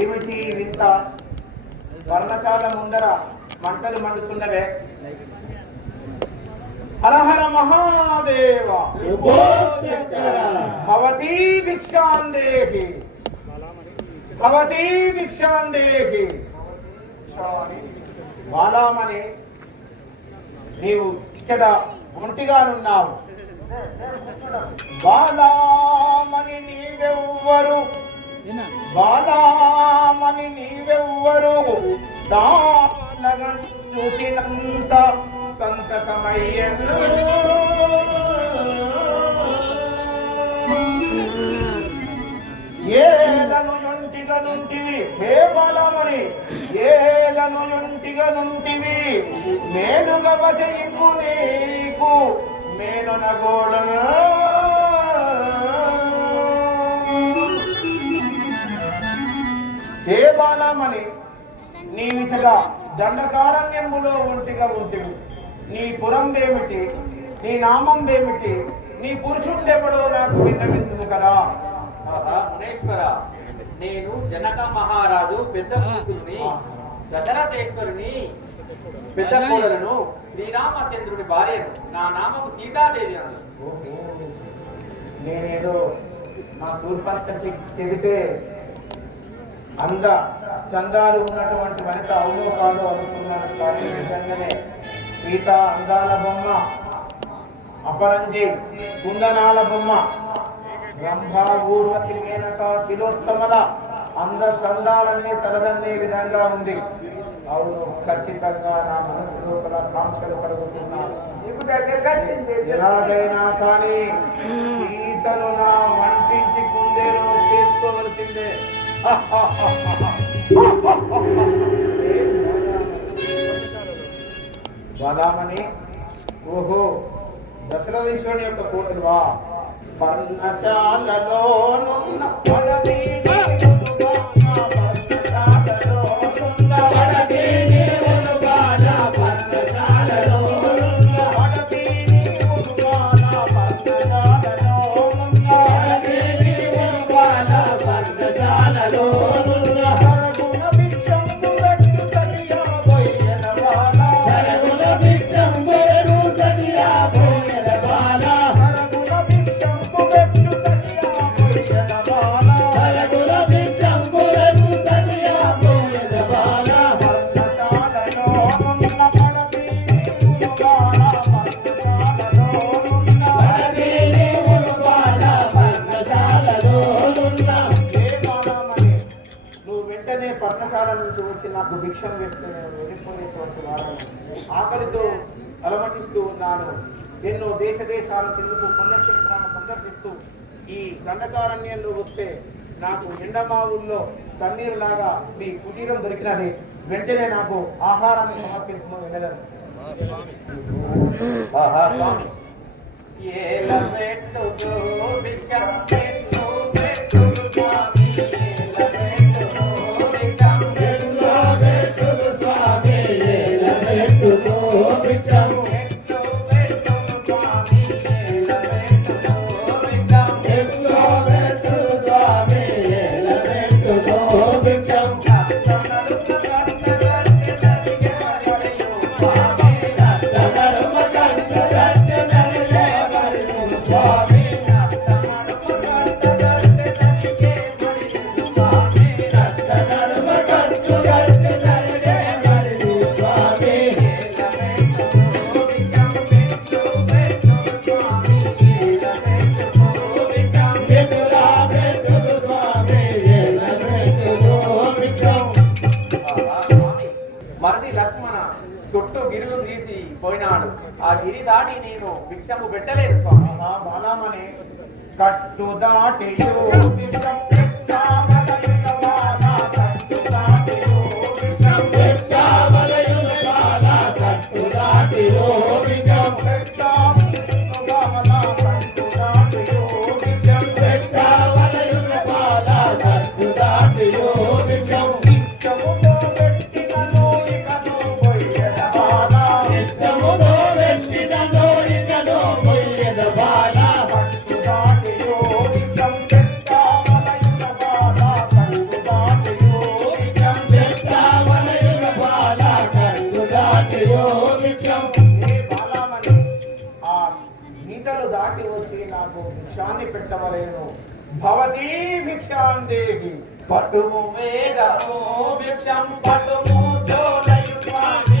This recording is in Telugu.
ఏమిటి వర్ణశాల ముందర మంటలు మండుతున్నవే హరహర మహాదేవ. భవతీ భిక్షాందేహి. భవతీ భిక్షాందేహి. బాలామణి నీవు ఇక్కడ ఒంటిగానున్నావు. బాలామణి నీవెవ్వరు? బాలామణి నీవెవ్వరు? చూసినంత సంతతమయ్యను ఏలను యొంటిగా నుంటివి హే బలమని ఏలను యొంటిగా నుంటివి మేలుగా వచయింపు నీకు. మేలునగోడ హే బాలమని నీవిచగా దండకారణ్యములో ఒంటిగా ఉంటివి. నీ పురం ఏమిటి నీ నామం ఏమిటి నీ పురుషుడెవడో నాకు విన్నవించును కదా. మునేశ్వర నేను జనక మహారాజు పెద్ద దశరథేశ్వరుని పెద్ద కోడలను శ్రీరామచంద్రుని భార్యను నా నామము సీతాదేవి అని. నేనేదో మా సూర్పంత చెబితే అంద చందాలు ఉన్నటువంటి వనిత అవునో కాదో అనుకున్నాను కానీ నిజంగానే సీత అందాల బొమ్మ అపరంజి కుందనాల బొమ్మ బ్రహ్మ ఊర్వశి మేనక తిలోత్తమల అంద చందాలన్నీ తలదన్నే విధంగా ఉంది అవును ఖచ్చితంగా నా మనసు లోపల కాంక్షలు కలుగుతున్నాను నీకు దగ్గరకు వచ్చింది ఎలాగైనా కానీ సీతను నా వంటించి కుందేలో చేసుకోవలసిందే. బలామని ఓహో దశరథీశ్వరుని యొక్క కోటలువా పర్ణశాలలోనున్న పడదీని వెంటనే పర్ణశాల నుంచి వచ్చి నాకు భిక్షం వేస్తే నేను వెళ్ళిపోయేటువంటి వాడను ఆకలితో అలమటిస్తూ ఉన్నాను. ఎన్నో దేశ దేశాలు తిరుగుతూ పుణ్యక్షేత్రాలను సందర్శిస్తూ ఈ దండకారణ్యంలో వస్తే నాకు ఎండమావుల్లో తన్నీరు లాగా మీ కుటీరం దొరికినది. వెంటనే నాకు ఆహారాన్ని సమర్పించడం స్వామి. ఏల పెట్టు. పోయినాడు. ఆ గిరి దాటి నేను భిక్షము పెట్టలేదు స్వామి. బాలామణి కట్టు దాటి గీతలు దాటి వచ్చి నాకు భిక్షాన్ని పెట్టవలేను. భవతి భిక్షాందేవి పటుము వేదము భిక్షం పటుము జోడయు స్వామి